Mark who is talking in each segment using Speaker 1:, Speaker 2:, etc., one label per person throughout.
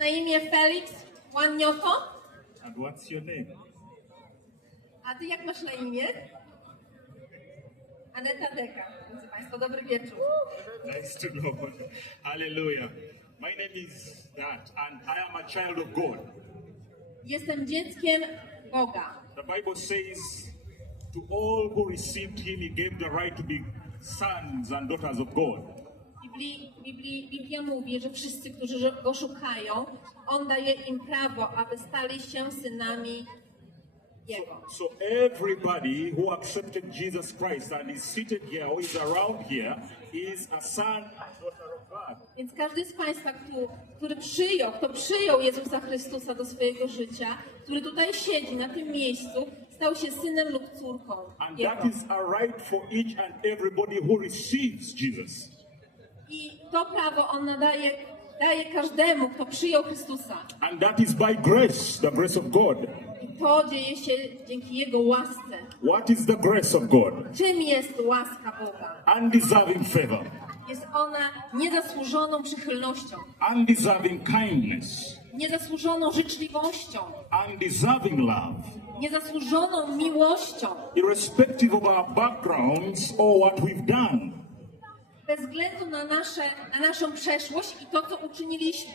Speaker 1: Na imię Felix Łanioto.
Speaker 2: And what's your name?
Speaker 1: A ty jak masz na imię? Aneta Deka. Drodzy Państwo, dobry wieczór.
Speaker 2: Nice to know. Hallelujah. My name is that, and I am a child of God.
Speaker 1: Jestem dzieckiem Boga.
Speaker 2: The Bible says, to all who received him, he gave the right to be sons and daughters of God.
Speaker 1: Biblii, Biblii, Biblia mówi, że wszyscy, którzy go szukają, On daje im prawo, aby stali się synami Jego.
Speaker 2: So everybody who accepted Jesus Christ and is seated here or is around here is a son and daughter of God.
Speaker 1: Więc każdy z Państwa, kto, który przyjął, kto przyjął Jezusa Chrystusa do swojego życia, który tutaj siedzi na tym miejscu, stał się synem lub córką
Speaker 2: And
Speaker 1: Jego.
Speaker 2: that is a right for each and everybody who receives Jesus.
Speaker 1: I to prawo On nadaje, daje każdemu, kto przyjął Chrystusa.
Speaker 2: And that is by grace, the grace of God.
Speaker 1: I to dzieje się dzięki Jego łasce.
Speaker 2: What is the grace of God?
Speaker 1: Czym jest łaska Boga?
Speaker 2: Undeserving favor,
Speaker 1: Jest ona niezasłużoną przychylnością,
Speaker 2: undeserving kindness,
Speaker 1: niezasłużoną życzliwością,
Speaker 2: undeserving love,
Speaker 1: niezasłużoną miłością.
Speaker 2: irrespective of our backgrounds or what we've done.
Speaker 1: Bez względu na, nasze, na naszą przeszłość i to, co uczyniliśmy.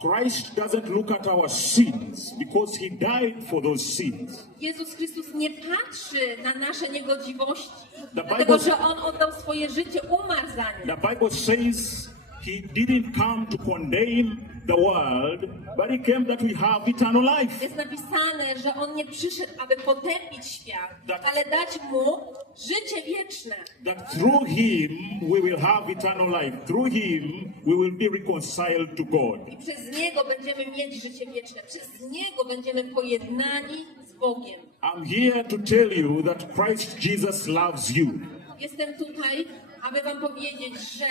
Speaker 2: Christ doesn't look at our sins because he died for those sins.
Speaker 1: Jezus Chrystus nie patrzy na nasze niegodziwości,
Speaker 2: The
Speaker 1: dlatego
Speaker 2: Bible-
Speaker 1: że On oddał swoje życie, umarł za nie.
Speaker 2: The Bible says he didn't come to condemn the world, but he came that we have eternal life.
Speaker 1: Jest napisane, że On nie przyszedł, aby potępić świat,
Speaker 2: Tak.
Speaker 1: ale dać Mu życie wieczne.
Speaker 2: That through him we will have eternal life. Through him we will be reconciled to God.
Speaker 1: I przez Niego będziemy mieć życie wieczne. Przez Niego będziemy pojednani z Bogiem.
Speaker 2: I'm here to tell you that Christ Jesus loves you.
Speaker 1: Jestem tutaj, aby Wam powiedzieć, że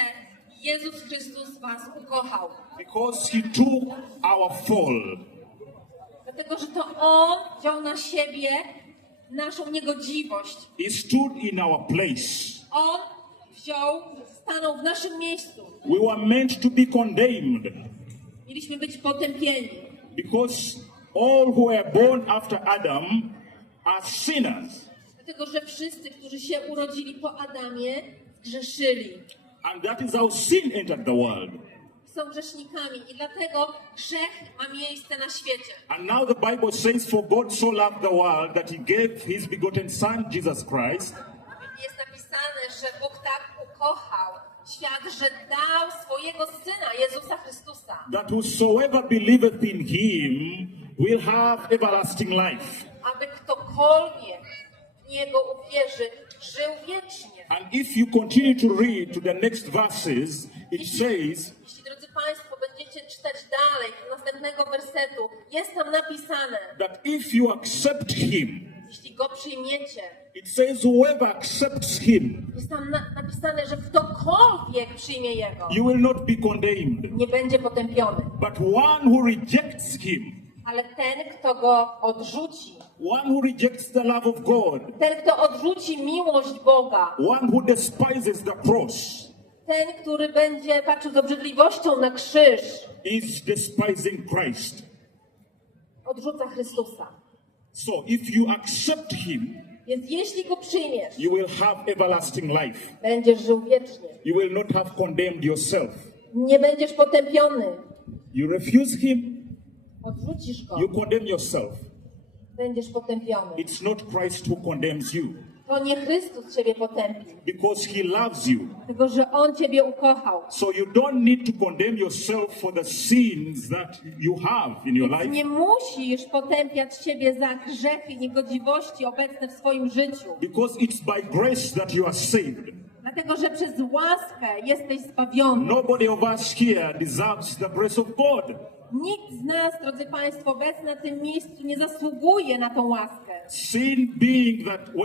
Speaker 1: Jezus Chrystus Was ukochał.
Speaker 2: Because he took our fall.
Speaker 1: Dlatego, że to On wziął na siebie naszą niegodziwość.
Speaker 2: He stood in our place.
Speaker 1: On wziął, stanął w naszym miejscu.
Speaker 2: We were meant to be condemned
Speaker 1: Mieliśmy być potępieni.
Speaker 2: because all who were born after Adam are sinners.
Speaker 1: Dlatego, że wszyscy, którzy się urodzili po Adamie, zgrzeszyli.
Speaker 2: And that is how sin entered the world.
Speaker 1: Są grzesznikami i dlatego grzech ma miejsce na świecie.
Speaker 2: And now the Bible says, For God so loved the world that he gave his begotten Son, Jesus Christ,
Speaker 1: Jest napisane, że Bóg tak ukochał świat, że dał swojego Syna, Jezusa Chrystusa,
Speaker 2: that whosoever believeth in him will have everlasting life.
Speaker 1: aby ktokolwiek w Niego uwierzy, żył wiecznie.
Speaker 2: And if you continue to read to the next verses, it says,
Speaker 1: Jeśli, drodzy Państwo, będziecie czytać dalej, do następnego wersetu, jest tam napisane,
Speaker 2: that if you accept him,
Speaker 1: jeśli Go przyjmiecie,
Speaker 2: it says, whoever accepts him,
Speaker 1: jest tam na, napisane, że ktokolwiek przyjmie Jego,
Speaker 2: you will not be condemned.
Speaker 1: nie będzie potępiony.
Speaker 2: But one who rejects him,
Speaker 1: Ale ten, kto Go odrzuci,
Speaker 2: one who rejects the love of God,
Speaker 1: ten, kto odrzuci miłość Boga,
Speaker 2: one who despises the cross,
Speaker 1: ten, który będzie patrzył z obrzydliwością na krzyż,
Speaker 2: is despising Christ.
Speaker 1: odrzuca Chrystusa.
Speaker 2: So if you accept him,
Speaker 1: Więc jeśli Go przyjmiesz,
Speaker 2: you will have everlasting life.
Speaker 1: będziesz żył wiecznie.
Speaker 2: You will not have condemned yourself.
Speaker 1: Nie będziesz potępiony.
Speaker 2: You refuse him,
Speaker 1: Odrzucisz Go,
Speaker 2: you condemn yourself.
Speaker 1: Będziesz potępiony.
Speaker 2: It's not Christ who condemns you
Speaker 1: To nie Chrystus Ciebie potępi,
Speaker 2: because he loves you.
Speaker 1: tylko że On Ciebie ukochał.
Speaker 2: So you don't need to condemn yourself for the sins that you have in your life
Speaker 1: Nie musisz potępiać siebie za grzechy i niegodziwości obecne w swoim życiu.
Speaker 2: because it's by grace that you are saved.
Speaker 1: Dlatego, że przez łaskę jesteś zbawiony.
Speaker 2: Nobody of us here deserves the grace of God.
Speaker 1: Nikt z nas, drodzy Państwo, obecny na tym miejscu nie zasługuje na tą łaskę.
Speaker 2: Sin being that uh,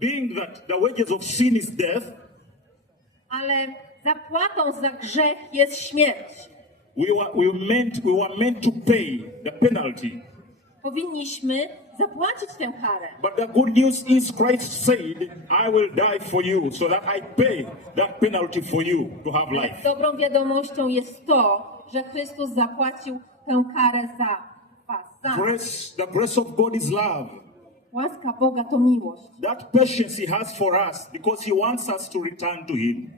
Speaker 2: being that the wages of sin is death,
Speaker 1: Ale zapłatą za grzech jest śmierć.
Speaker 2: we were, we meant we were meant to pay the penalty.
Speaker 1: Powinniśmy zapłacić tę karę.
Speaker 2: But the good news is Christ said, I will die for you so that I pay that penalty for you to have life.
Speaker 1: Dobrą wiadomością jest to, że Chrystus zapłacił tę karę za was. Za.
Speaker 2: Grace, the grace of God is love.
Speaker 1: Łaska Boga to miłość.
Speaker 2: That patience He has for us because He wants us to return to Him.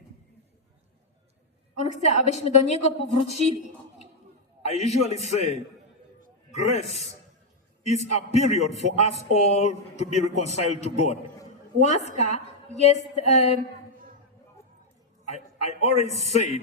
Speaker 1: On chce, abyśmy do Niego powrócili.
Speaker 2: I usually say grace is a period for us all to be reconciled to God.
Speaker 1: Łaska jest, e,
Speaker 2: I, I always say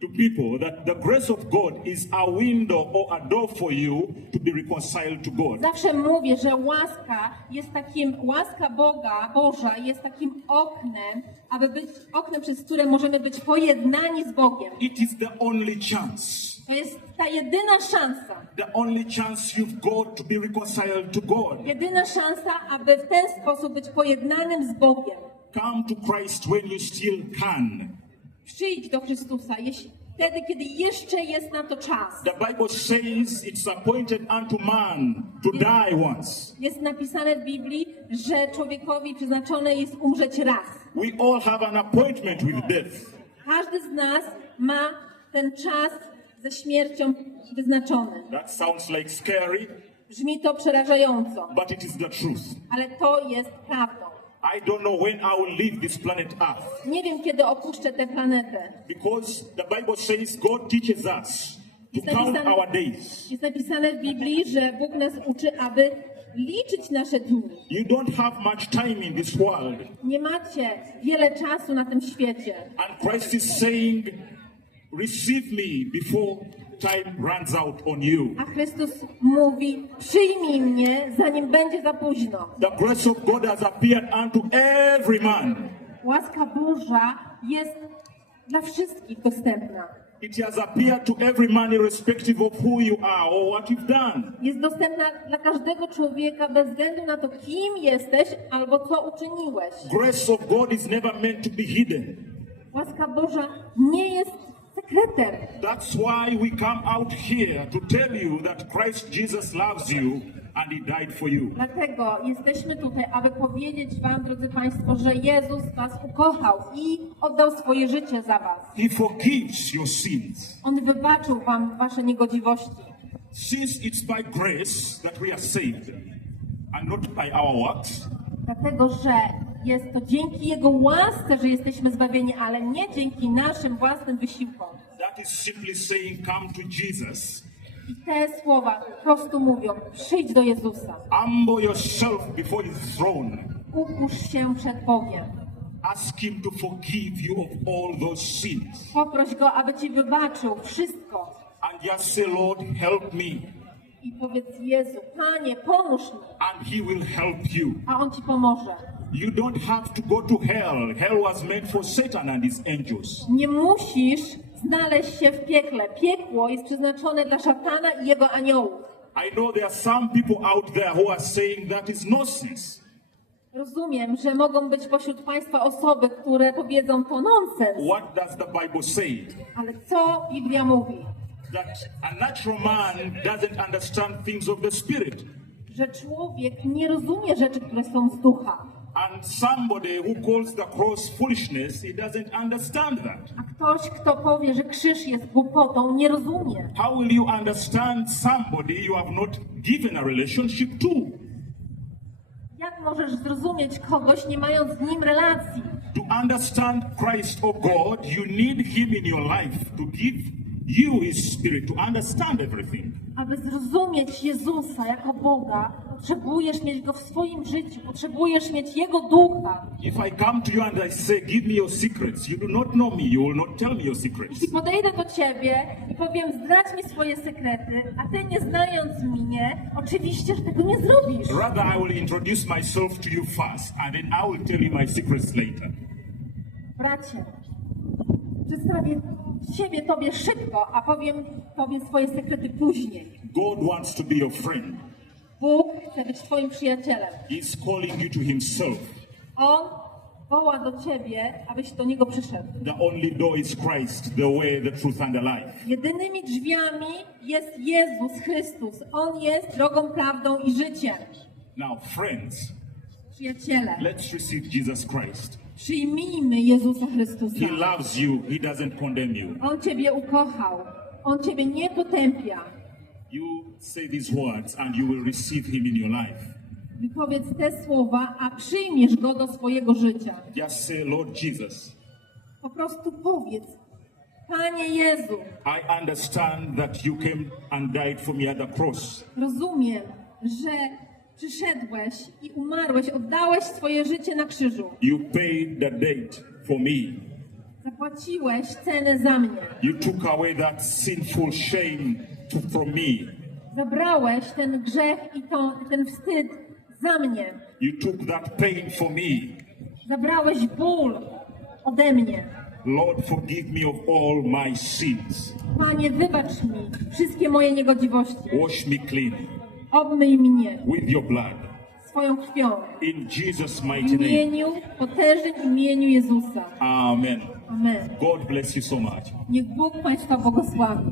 Speaker 2: to people that the grace of God is a window or a door for you to be reconciled to God.
Speaker 1: zawsze mówię, że łaska jest takim, łaska Boga, Boża jest takim oknem, aby być oknem, przez które możemy być pojednani z Bogiem.
Speaker 2: It is the only chance,
Speaker 1: To jest ta jedyna szansa.
Speaker 2: The only chance you've got to be reconciled to God.
Speaker 1: Jedyna szansa, aby w ten sposób być pojednanym z Bogiem.
Speaker 2: Come to Christ when you still can.
Speaker 1: Przyjdź do Chrystusa, jeśli, wtedy, kiedy jeszcze jest na to czas.
Speaker 2: The Bible says it's appointed unto man to die once.
Speaker 1: Jest napisane w Biblii, że człowiekowi przeznaczone jest umrzeć raz.
Speaker 2: We all have an appointment with death.
Speaker 1: Każdy z nas ma ten czas ze śmiercią wyznaczony.
Speaker 2: That sounds like scary,
Speaker 1: Brzmi to przerażająco,
Speaker 2: but it is the truth.
Speaker 1: ale to jest prawdą.
Speaker 2: I don't know when I will leave this planet Earth
Speaker 1: Nie wiem, kiedy opuszczę tę planetę.
Speaker 2: because the Bible says God teaches us to
Speaker 1: Jest
Speaker 2: count
Speaker 1: napisane,
Speaker 2: our days.
Speaker 1: jest napisane w Biblii, że Bóg nas uczy, aby liczyć nasze dni.
Speaker 2: You don't have much time in this world.
Speaker 1: Nie macie wiele czasu na tym świecie.
Speaker 2: And Christ is saying, Receive me before time runs out on you.
Speaker 1: A Chrystus mówi: Przyjmij mnie, zanim będzie za późno.
Speaker 2: The grace of God has appeared unto every man.
Speaker 1: Łaska Boża jest dla wszystkich dostępna.
Speaker 2: It has appeared to every man, irrespective of who you are or what you've done.
Speaker 1: Jest dostępna dla każdego człowieka bez względu na to, kim jesteś albo co uczyniłeś.
Speaker 2: Grace of God is never meant to be hidden.
Speaker 1: Łaska Boża nie jest sekretem.
Speaker 2: That's why we come out here to tell you that Christ Jesus loves you and He died for you.
Speaker 1: Dlatego jesteśmy tutaj, aby powiedzieć Wam, drodzy Państwo, że Jezus Was ukochał i oddał swoje życie za Was.
Speaker 2: He forgives your sins.
Speaker 1: On wybaczył Wam Wasze niegodziwości.
Speaker 2: Since it's by grace that we are saved and not by our works,
Speaker 1: Dlatego, że jest to dzięki Jego łasce, że jesteśmy zbawieni, ale nie dzięki naszym własnym wysiłkom.
Speaker 2: Is simply saying, Come to Jesus.
Speaker 1: I te słowa po prostu mówią, przyjdź do Jezusa,
Speaker 2: Humble yourself before His throne.
Speaker 1: upusz się przed Bogiem.
Speaker 2: Ask Him to forgive you of all those sins.
Speaker 1: Poproś Go, aby Ci wybaczył wszystko.
Speaker 2: And just say, Lord, help me.
Speaker 1: I powiedz Jezu, Panie, pomóż mi,
Speaker 2: And He will help you.
Speaker 1: a On Ci pomoże.
Speaker 2: You don't have to go to hell. Hell was for Satan and his angels.
Speaker 1: Nie musisz znaleźć się w piekle. Piekło jest przeznaczone dla szatana i jego aniołów.
Speaker 2: I know there are some people out there who are saying that is nonsense.
Speaker 1: Rozumiem, że mogą być pośród Państwa osoby, które powiedzą to nonsens.
Speaker 2: What does the Bible say?
Speaker 1: Ale co Biblia mówi?
Speaker 2: That a natural man doesn't understand things of the spirit.
Speaker 1: Że człowiek nie rozumie rzeczy, które są z ducha.
Speaker 2: And somebody who calls the cross foolishness, he doesn't understand that.
Speaker 1: A ktoś, kto powie, że krzyż jest głupotą, nie rozumie.
Speaker 2: How will you understand somebody you have not given a relationship to?
Speaker 1: Jak możesz zrozumieć kogoś, nie mając z nim relacji?
Speaker 2: To understand Christ or God, you need Him in your life to give you His Spirit to understand everything.
Speaker 1: Aby zrozumieć Jezusa jako Boga, potrzebujesz mieć Go w swoim życiu, potrzebujesz mieć Jego ducha.
Speaker 2: If I come to you and I say, Give me your secrets, you do not know me, you will not tell me your secrets.
Speaker 1: Jeśli podejdę do Ciebie i powiem, zdradź mi swoje sekrety, a Ty nie znając mnie, oczywiście, że tego nie zrobisz.
Speaker 2: Rather, I will introduce myself to you first, and then I will tell you my secrets later.
Speaker 1: Bracie, przedstawię siebie Tobie szybko, a powiem Tobie swoje sekrety później.
Speaker 2: God wants to be your friend.
Speaker 1: Bóg chce być Twoim przyjacielem.
Speaker 2: He's calling you to Himself.
Speaker 1: On woła do Ciebie, abyś do Niego przyszedł.
Speaker 2: The only door is Christ, the way, the truth, and the life.
Speaker 1: Jedynymi drzwiami jest Jezus Chrystus. On jest drogą, prawdą i życiem.
Speaker 2: Now, friends,
Speaker 1: Przyjaciele,
Speaker 2: let's receive Jesus Christ.
Speaker 1: Przyjmijmy Jezusa Chrystusa.
Speaker 2: He loves you, He doesn't condemn you.
Speaker 1: On Ciebie ukochał. On Ciebie nie potępia.
Speaker 2: You say these words and you will receive Him in your life.
Speaker 1: Wypowiedz te słowa, a przyjmiesz go do swojego życia.
Speaker 2: Just say, Lord Jesus,
Speaker 1: Po prostu powiedz, Panie Jezu,
Speaker 2: I understand that you came and died for me at the cross.
Speaker 1: rozumiem, że przyszedłeś i umarłeś, oddałeś swoje życie na krzyżu.
Speaker 2: You paid the debt for me.
Speaker 1: Zapłaciłeś cenę za mnie.
Speaker 2: You took away that sinful shame to, from me.
Speaker 1: Zabrałeś ten grzech i to, ten wstyd za mnie.
Speaker 2: You took that pain for me.
Speaker 1: Zabrałeś ból ode mnie.
Speaker 2: Lord, forgive me of all my sins.
Speaker 1: Panie, wybacz mi wszystkie moje niegodziwości.
Speaker 2: Wash me clean
Speaker 1: Obmyj mnie
Speaker 2: with your blood.
Speaker 1: swoją krwią.
Speaker 2: In Jesus'
Speaker 1: W
Speaker 2: mighty name.
Speaker 1: imieniu, potężnym imieniu Jezusa.
Speaker 2: Amen.
Speaker 1: Amen.
Speaker 2: God bless you so much.
Speaker 1: Niech Bóg Państwa błogosławi.